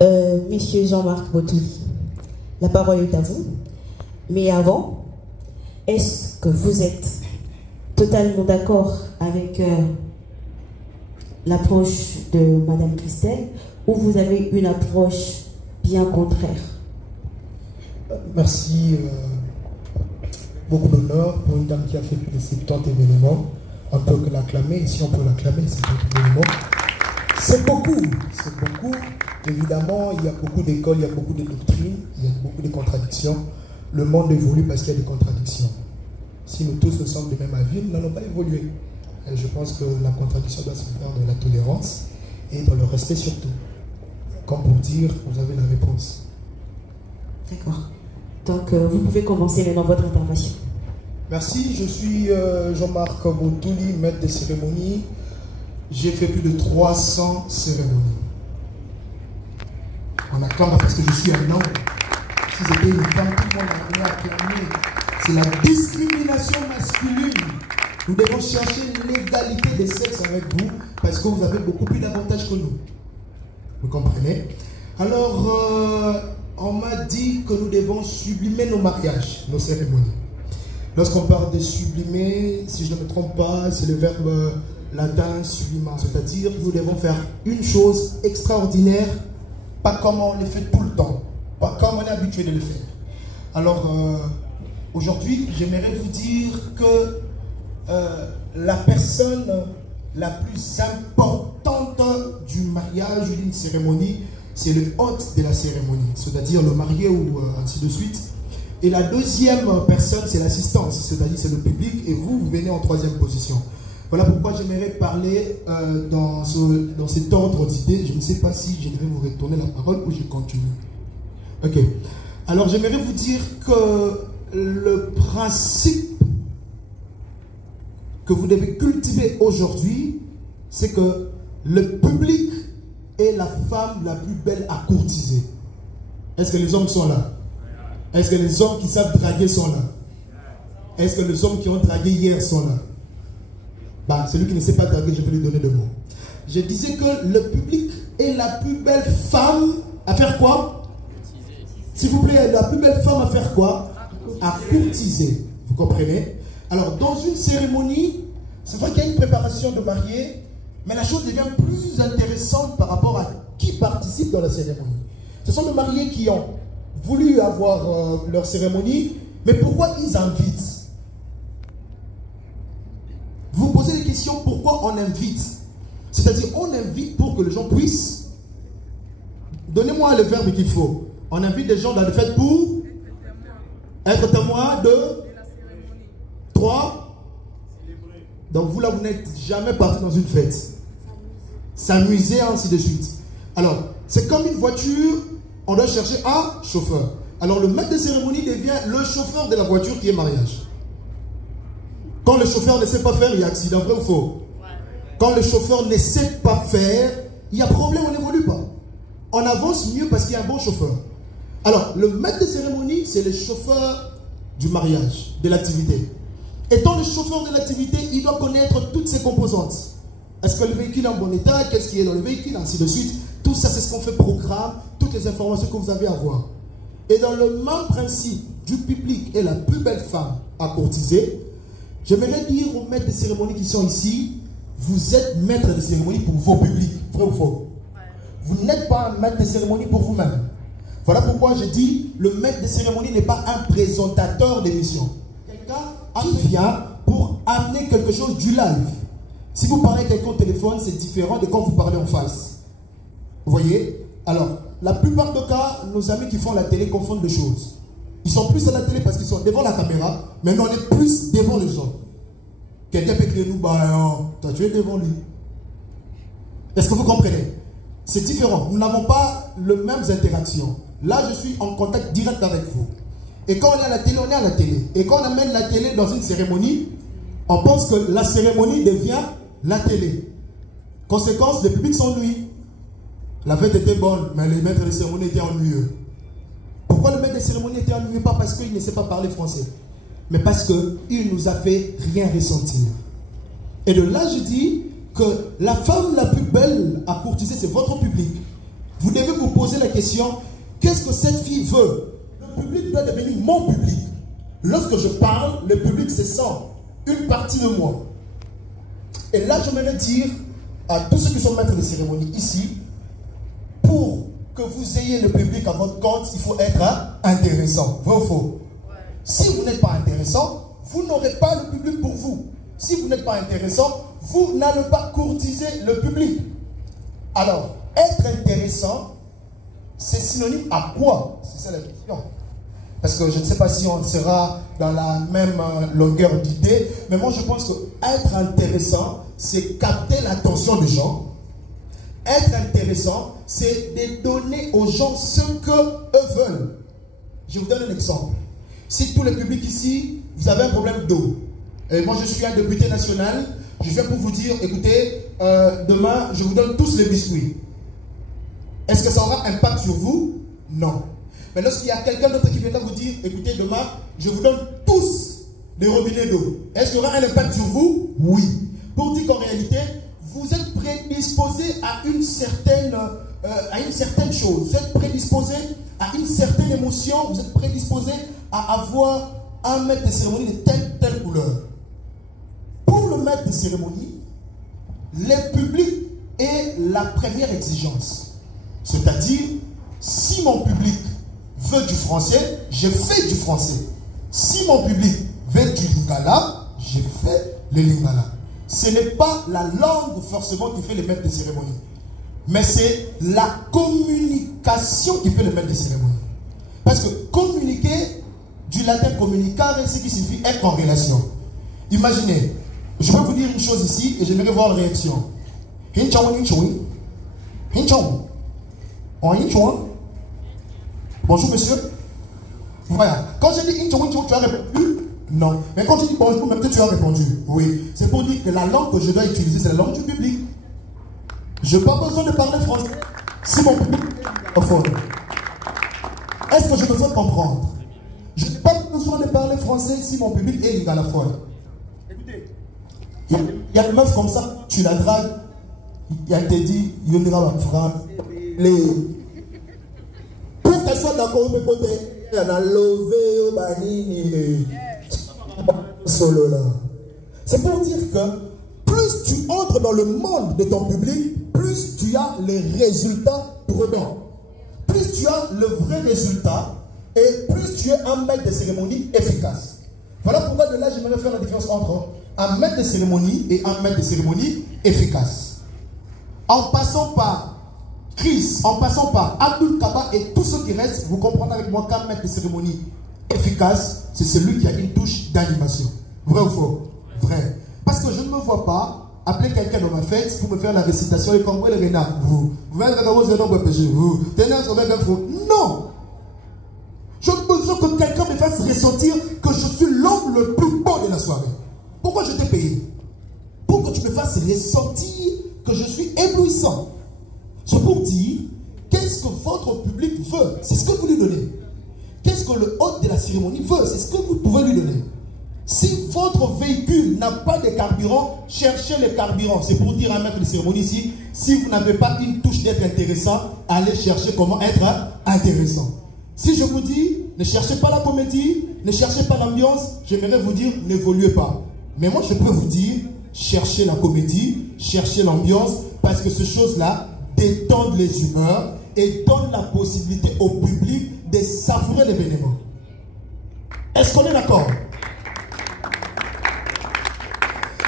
Monsieur Jean-Marc Botouli, la parole est à vous. Mais avant, est-ce que vous êtes totalement d'accord avec l'approche de Madame Christelle ou vous avez une approche bien contraire? Merci. Beaucoup d'honneur pour une dame qui a fait plus de 70 événements. On peut que l'acclamer, et si on peut l'acclamer, c'est un événement. C'est beaucoup, c'est beaucoup. Évidemment, il y a beaucoup d'écoles, il y a beaucoup de doctrines, il y a beaucoup de contradictions. Le monde évolue parce qu'il y a des contradictions. Si nous tous nous sommes de même avis, nous n'allons pas évoluer. Et je pense que la contradiction doit se faire dans la tolérance et dans le respect surtout. Comme pour dire, vous avez la réponse. D'accord. Donc, vous pouvez commencer maintenant votre intervention. Merci, je suis Jean-Marc Botouli, maître des cérémonies. J'ai fait plus de 300 cérémonies. On acclame parce que je suis un homme. Si j'étais une femme, tout le monde aurait acclamé. C'est la discrimination masculine. Nous devons chercher l'égalité des sexes avec vous parce que vous avez beaucoup plus d'avantages que nous. Vous comprenez? Alors, on m'a dit que nous devons sublimer nos mariages, nos cérémonies. Lorsqu'on parle de sublimer, si je ne me trompe pas, c'est le verbe latin sublimant, c'est-à-dire nous devons faire une chose extraordinaire, pas comme on le fait tout le temps, pas comme on est habitué de le faire. Alors, aujourd'hui, j'aimerais vous dire que la personne la plus importante du mariage ou d'une cérémonie, c'est le hôte de la cérémonie, c'est-à-dire le marié ou ainsi de suite. Et la deuxième personne, c'est l'assistance, c'est-à-dire c'est le public, et vous venez en troisième position. Voilà pourquoi j'aimerais parler dans cet ordre d'idées. Je ne sais pas si je devrais vous retourner la parole ou je continue. Ok. Alors j'aimerais vous dire que le principe que vous devez cultiver aujourd'hui, c'est que le public est la femme la plus belle à courtiser. Est-ce que les hommes sont là? Est-ce que les hommes qui savent draguer sont là? Est-ce que les hommes qui ont dragué hier sont là? Bah, celui qui ne sait pas draguer, je vais lui donner 2 mots. Je disais que le public est la plus belle femme à faire quoi? S'il vous plaît, la plus belle femme à faire quoi? À courtiser. Vous comprenez? Alors, dans une cérémonie, c'est vrai qu'il y a une préparation de mariée, mais la chose devient plus intéressante par rapport à qui participe dans la cérémonie. Ce sont les mariés qui ont voulu avoir leur cérémonie, mais pourquoi ils invitent? Vous posez des questions, pourquoi on invite? C'est-à-dire, on invite pour que les gens puissent... Donnez-moi le verbe qu'il faut. On invite des gens dans les fêtes pour être témoin de 3. Donc vous là, vous n'êtes jamais parti dans une fête. S'amuser, ainsi de suite. Alors, c'est comme une voiture, on doit chercher un chauffeur. Alors le maître de cérémonie devient le chauffeur de la voiture qui est mariage. Quand le chauffeur ne sait pas faire, il y a accident, vrai ou faux? Quand le chauffeur ne sait pas faire, il y a problème, on n'évolue pas. On avance mieux parce qu'il y a un bon chauffeur. Alors, le maître de cérémonie, c'est le chauffeur du mariage, de l'activité. Étant le chauffeur de l'activité, il doit connaître toutes ses composantes. Est-ce que le véhicule est en bon état? Qu'est-ce qui est dans le véhicule? Ainsi de suite. Tout ça, c'est ce qu'on fait programme, toutes les informations que vous avez à voir. Et dans le même principe du public et la plus belle femme à courtiser, j'aimerais dire aux maîtres de cérémonie qui sont ici, vous êtes maître de cérémonie pour vos publics, vrai ou faux? Vous n'êtes pas un maître de cérémonie pour vous-même. Voilà pourquoi je dis, le maître de cérémonie n'est pas un présentateur d'émission. Quelqu'un qui vient pour amener quelque chose du live. Si vous parlez à quelqu'un au téléphone, c'est différent de quand vous parlez en face. Vous voyez? Alors, la plupart des cas, nos amis qui font la télé confondent des choses. Ils sont plus à la télé parce qu'ils sont devant la caméra, mais nous on est plus devant les gens. Quelqu'un peut crier nous, bah, toi tu es devant lui. Est-ce que vous comprenez? C'est différent. Nous n'avons pas les mêmes interactions. Là, je suis en contact direct avec vous. Et quand on est à la télé, on est à la télé. Et quand on amène la télé dans une cérémonie, on pense que la cérémonie devient la télé. Conséquence, le public s'ennuie. La fête était bonne, mais les maîtres de cérémonie étaient ennuyeux. Pourquoi le maître de cérémonie était ennuyeux? Pas parce qu'il ne sait pas parler français, mais parce qu'il nous a fait rien ressentir. Et de là, je dis que la femme la plus belle à courtiser, c'est votre public. vous devez vous poser la question, qu'est-ce que cette fille veut? Le public doit devenir mon public. Lorsque je parle, le public se sent une partie de moi. Et là, j'aimerais dire à tous ceux qui sont maîtres de cérémonie ici, pour que vous ayez le public à votre compte, il faut être intéressant. Vrai ou faux? Si vous n'êtes pas intéressant, vous n'aurez pas le public pour vous. Si vous n'êtes pas intéressant, vous n'allez pas courtiser le public. Alors, être intéressant, c'est synonyme à quoi? C'est ça la question. Parce que je ne sais pas si on sera dans la même longueur d'idée, mais moi je pense que être intéressant, c'est capter l'attention des gens. Être intéressant, c'est de donner aux gens ce qu'eux veulent. Je vous donne un exemple. Si tout le public ici, vous avez un problème d'eau, et moi je suis un député national, je viens pour vous dire, écoutez, demain je vous donne tous les biscuits. Est-ce que ça aura un impact sur vous? Non. Mais lorsqu'il y a quelqu'un d'autre qui viendra vous dire, écoutez, demain, je vous donne tous des robinets d'eau. Est-ce qu'il y aura un impact sur vous? Oui. Pour dire qu'en réalité, vous êtes prédisposé à une certaine chose. Vous êtes prédisposé à une certaine émotion. Vous êtes prédisposé à avoir un maître de cérémonie de telle couleur. Pour le maître de cérémonie, le public est la première exigence. C'est-à-dire, si mon public veut du français, je fais du français. Si mon public veut du lingala, je fais le lingala. Ce n'est pas la langue forcément qui fait le maître de cérémonie, mais c'est la communication qui fait le maître de cérémonie. Parce que communiquer, du latin communicare, ce qui signifie être en relation. Imaginez, je vais vous dire une chose ici et j'aimerais voir la réaction. Bonjour monsieur. Voilà. Quand je dis tu as répondu? Non. Mais quand je dis bonjour, même que tu as répondu? Oui. C'est pour dire que la langue que je dois utiliser, c'est la langue du public. Je n'ai pas besoin de parler français si mon public est anglophone. Est-ce que je me fais comprendre? Je n'ai pas besoin de parler français si mon public est lingalaphone. Écoutez, il y a une meuf comme ça, tu la dragues, elle te dit, il y aura les... Pour qu'elle soit d'accord, il y a un lové au banini. C'est pour dire que plus tu entres dans le monde de ton public, plus tu as les résultats probants. Plus tu as le vrai résultat et plus tu es un maître de cérémonie efficace. Voilà pourquoi de là j'aimerais faire la différence entre un maître de cérémonie et un maître de cérémonie efficace. En passant par Chris, en passant par Abdul Kaba et tous ceux qui restent, vous comprenez avec moi qu'un maître de cérémonie efficace, c'est celui qui a une touche d'animation. Vrai ou faux? Vrai. Parce que je ne me vois pas appeler quelqu'un dans ma fête pour me faire la récitation et comme le renard. Vous non. Je besoin que quelqu'un me fasse ressentir que je suis l'homme le plus beau de la soirée. Pourquoi je t'ai payé? Pour que tu me fasses ressentir que je suis éblouissant. C'est pour dire, qu'est-ce que votre public veut? C'est ce que vous lui donnez. Qu'est-ce que le hôte de la cérémonie veut? C'est ce que vous pouvez lui donner. Si votre véhicule n'a pas de carburant, cherchez le carburant. C'est pour dire à un maître de cérémonie ici, si vous n'avez pas une touche d'être intéressant, allez chercher comment être intéressant. Si je vous dis, ne cherchez pas la comédie, ne cherchez pas l'ambiance, j'aimerais vous dire, n'évoluez pas. Mais moi, je peux vous dire, cherchez la comédie, cherchez l'ambiance, parce que ces choses-là détendent les humeurs et donnent la possibilité au public de savourer l'événement. Est-ce qu'on est d'accord?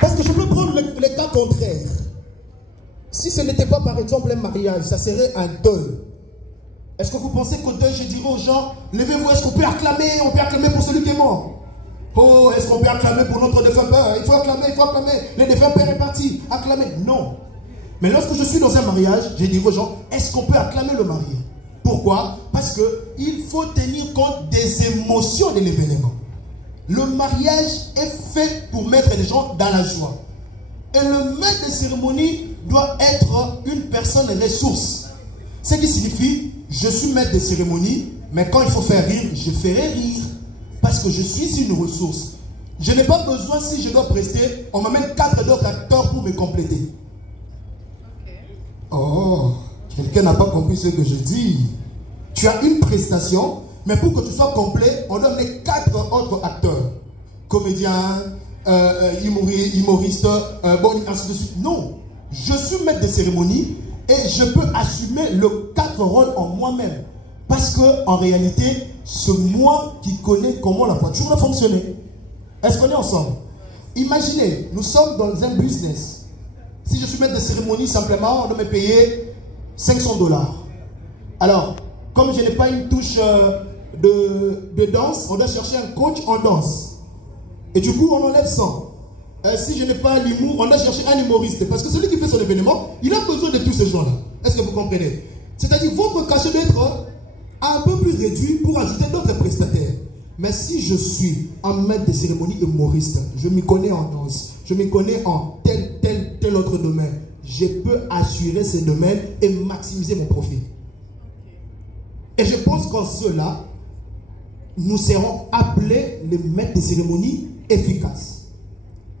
Parce que je peux prendre le cas contraire. Si ce n'était pas par exemple un mariage, ça serait un deuil. Est-ce que vous pensez qu'au deuil, je dirais aux gens, levez-vous, est-ce qu'on peut acclamer? On peut acclamer pour celui qui est mort. Oh, est-ce qu'on peut acclamer pour notre défunt père? Il faut acclamer, le défunt père est parti. Acclamer, non. Mais lorsque je suis dans un mariage, je dis aux gens, est-ce qu'on peut acclamer le marié? Pourquoi? Parce qu'il faut tenir compte des émotions de l'événement. Le mariage est fait pour mettre les gens dans la joie. Et le maître de cérémonie doit être une personne ressource. Ce qui signifie, je suis maître de cérémonie, mais quand il faut faire rire, je ferai rire. Parce que je suis une ressource. Je n'ai pas besoin, si je dois prester, on m'amène 4 autres acteurs pour me compléter. Okay. Oh, Quelqu'un n'a pas compris ce que je dis. Tu as une prestation, mais pour que tu sois complet, on doit amener 4 autres acteurs. Comédiens, humoristes, ainsi de suite. Non, je suis maître de cérémonie et je peux assumer le 4 rôles en moi-même. Parce que en réalité, c'est moi qui connais comment la voiture va fonctionner. Est-ce qu'on est ensemble? Imaginez, nous sommes dans un business. Si je suis maître de cérémonie, simplement, on doit me payer $500. Alors, comme je n'ai pas une touche de danse, on doit chercher un coach en danse. Et du coup, on enlève 100. Si je n'ai pas l'humour, on doit chercher un humoriste. Parce que celui qui fait son événement, il a besoin de tous ces gens-là. Est-ce que vous comprenez? C'est-à-dire, votre cachet doit être un peu plus réduit pour ajouter d'autres prestataires. Mais si je suis un maître de cérémonie humoriste, je m'y connais en danse, je m'y connais en tel autre domaine, je peux assurer ce domaine et maximiser mon profit. Et je pense qu'en cela, nous serons appelés les maîtres de cérémonie efficaces.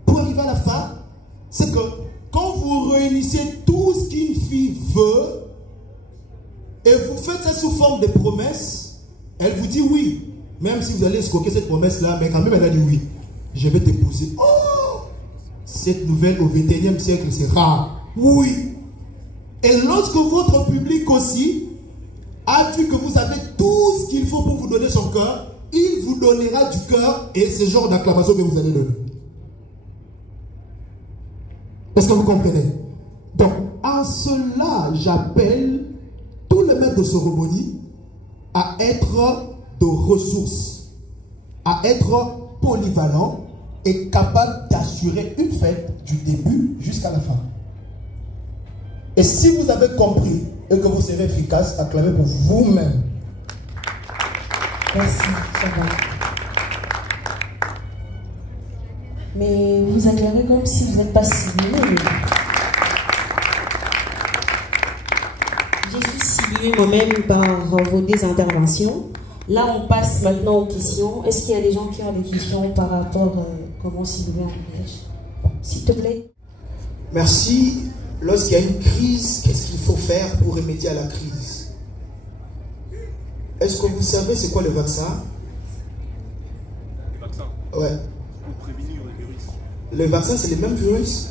Pour arriver à la fin, c'est que quand vous réunissez tout ce qu'une fille veut, et vous faites ça sous forme de promesses, elle vous dit oui. Même si vous allez escroquer cette promesse-là, mais quand même elle a dit oui. Je vais t'épouser. Oh! Cette nouvelle au XXIe siècle, c'est rare. Oui. Et lorsque votre public aussi a vu que vous avez tout ce qu'il faut pour vous donner son cœur, il vous donnera du cœur et ce genre d'acclamation que vous allez donner. Est-ce que vous comprenez? Donc, en cela, j'appelle tous les maîtres de cérémonie à être de ressources, à être polyvalent et capable d'assurer une fête du début jusqu'à la fin. Et si vous avez compris et que vous serez efficace, acclamez pour vous-même. Merci, Shabbat. Mais vous acclamez comme si vous n'êtes pas ciblé. Je suis ciblée moi-même par vos deux interventions. Là, on passe maintenant aux questions. Est-ce qu'il y a des gens qui ont des questions par rapport à comment cibler un mariage? S'il te plaît. Merci. Lorsqu'il y a une crise, qu'est-ce qu'il faut faire pour remédier à la crise? Est-ce que vous savez c'est quoi le vaccin? Le vaccin? Ouais. Pour prévenir le virus. Le vaccin, c'est les mêmes virus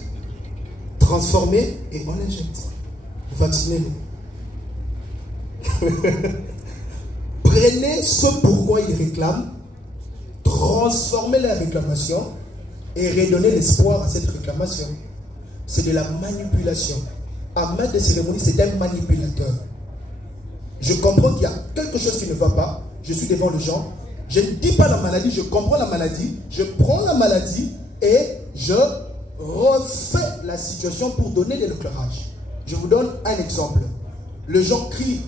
transformés et on injecte. Vaccinez-nous. Prenez ce pourquoi ils réclament, transformez la réclamation et redonnez l'espoir à cette réclamation. C'est de la manipulation. Un maître de cérémonie, c'est un manipulateur. Je comprends qu'il y a quelque chose qui ne va pas. Je suis devant les gens. Je ne dis pas la maladie, je comprends la maladie. Je prends la maladie et je refais la situation pour donner de l'éclairage. Je vous donne un exemple. Les gens crient.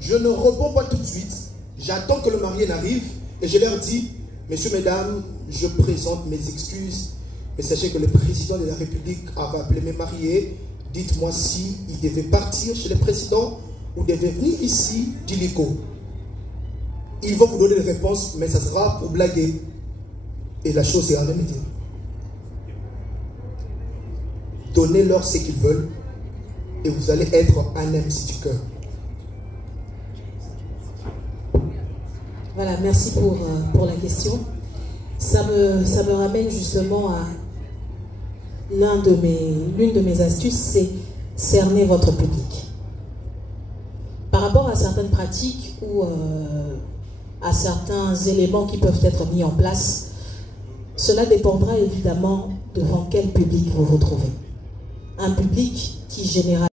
Je ne réponds pas tout de suite. J'attends que le marié n'arrive et je leur dis, messieurs, mesdames, je présente mes excuses. Mais sachez que le président de la République a appelé mes mariés. Dites-moi si il devait partir chez le président ou devait venir ici d'illico. Ils vont vous donner des réponses, mais ça sera pour blaguer. Et la chose sera remédiée. Donnez-leur ce qu'ils veulent et vous allez être un MC du cœur. Voilà, merci pour la question. Ça me ramène justement à l'une de mes astuces, c'est cerner votre public. Par rapport à certaines pratiques ou à certains éléments qui peuvent être mis en place, cela dépendra évidemment devant quel public vous vous trouvez. Un public qui généralement